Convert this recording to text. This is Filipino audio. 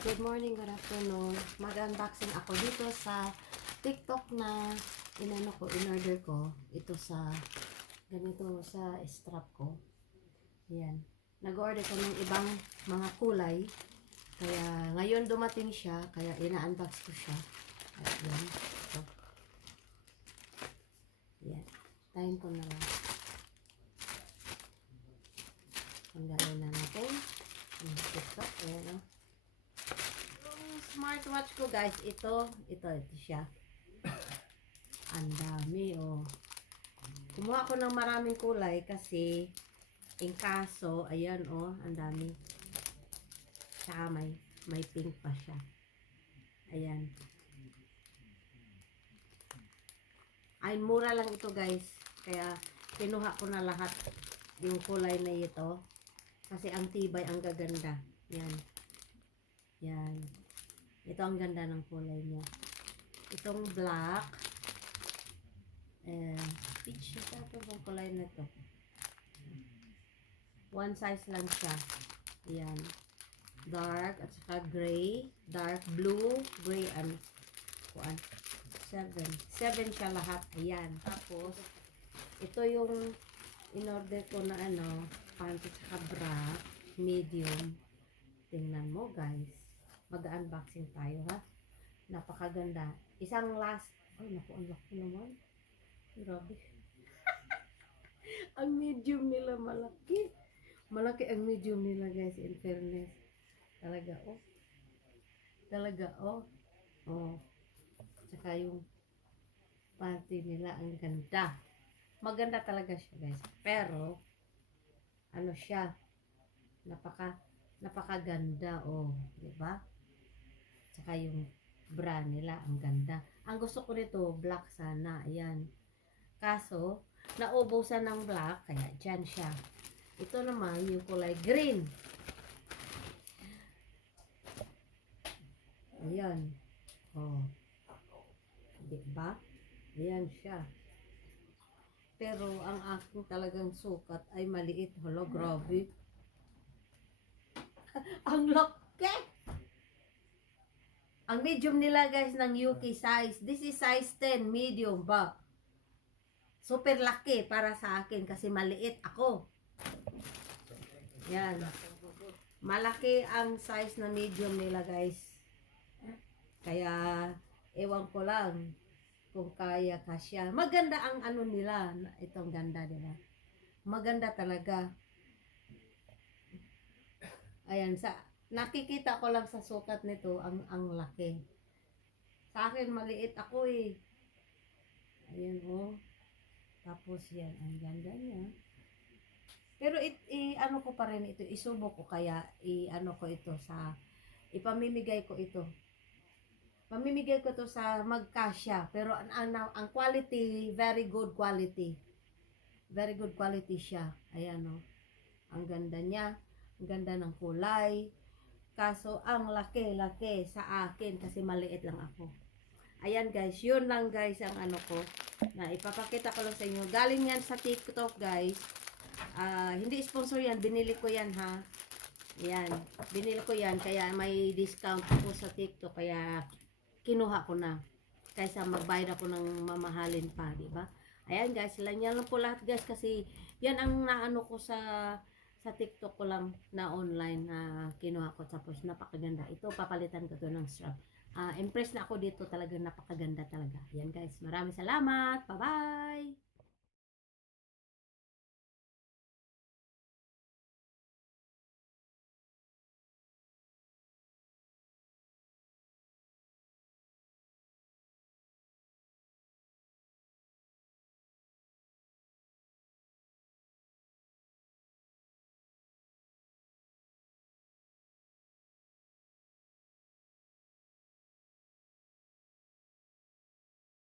Good morning, good afternoon. Mag-unboxing ako dito sa TikTok na in-order ko. Ito sa ganito sa strap ko. Yan. Nag-order ko ng ibang mga kulay. Kaya ngayon dumating siya, kaya ina-unbox ko siya. At yan. Ito. Yan. Tayin ko na lang. Tanggalin na natin. TikTok. Ayan o. Smartwatch ko guys, ito siya. Ang dami oh. Kumuha ko ng maraming kulay kasi in kaso, ayan oh, ang dami. Saka may pink pa siya. Ayan. Ay, mura lang ito guys. Kaya kinuha ko na lahat yung kulay na ito. Kasi ang tibay, ang gaganda. Yan. Yan. Ito ang ganda ng kulay niya. Itong black. Peach. Ito ang kulay na ito. One size lang siya. Ayan. Dark at saka gray. Dark blue. Gray and kuan. 7 siya lahat. Ayan. Tapos, ito yung in-order ko na pants at saka bra. Medium. Tingnan mo guys. Mag-unboxing tayo ha. Napakaganda. Isang last. Ay naku, ang laki naman. Grabe. Ang medium nila malaki. Malaki ang medium nila guys. In fairness. Talaga oh. Talaga oh. Oh. Tsaka yung panty nila ang ganda. Maganda talaga siya guys. Pero ano siya. Napakaganda oh. Diba? Tsaka yung bra nila, ang ganda. Ang gusto ko nito, black sana. Ayan. Kaso, naubusan ng black, kaya dyan siya. Ito naman, yung kulay green. Ayan. Oh. Diba? Ayan siya. Pero, ang aking talagang sukat ay maliit. Hala, grabe. Ang laki! Ang medium nila guys ng UK size. This is size 10 medium ba? Super laki para sa akin kasi maliit ako. Yan. Malaki ang size na medium nila guys. Kaya ewan ko lang kung kaya kasya. Maganda ang ano nila. Itong ganda nila. Maganda talaga. Ayan nakikita ko lang sa sukat nito ang laki. Sa akin maliit ako eh. Ayan oh. Tapos yan, ang ganda niya. Pero ano ko pa rin ito, isubo ko kaya ano ko ito ipamimigay ko ito. Pamimigay ko to sa magkasya, pero ang quality, very good quality. Very good quality siya. Ayan oh. Ang ganda niya, ang ganda ng kulay. Kaso, ang laki-laki sa akin kasi maliit lang ako. Ayan guys, yun lang guys ang ano ko na ipapakita ko lang sa inyo. Galing yan sa TikTok guys. Hindi sponsor yan, binili ko yan ha. Ayan, binili ko yan kaya may discount ako sa TikTok kaya kinuha ko na. Kaysa magbayad ako ng mamahalin pa, di ba? Ayan guys, yan lang po lahat guys kasi yan ang naano ko sa TikTok ko lang na online na kinuha ko. Tapos napakaganda. Ito papalitan ko to ng strap. Impressed na ako dito, talaga napakaganda talaga. Yan guys, maraming salamat. Bye bye.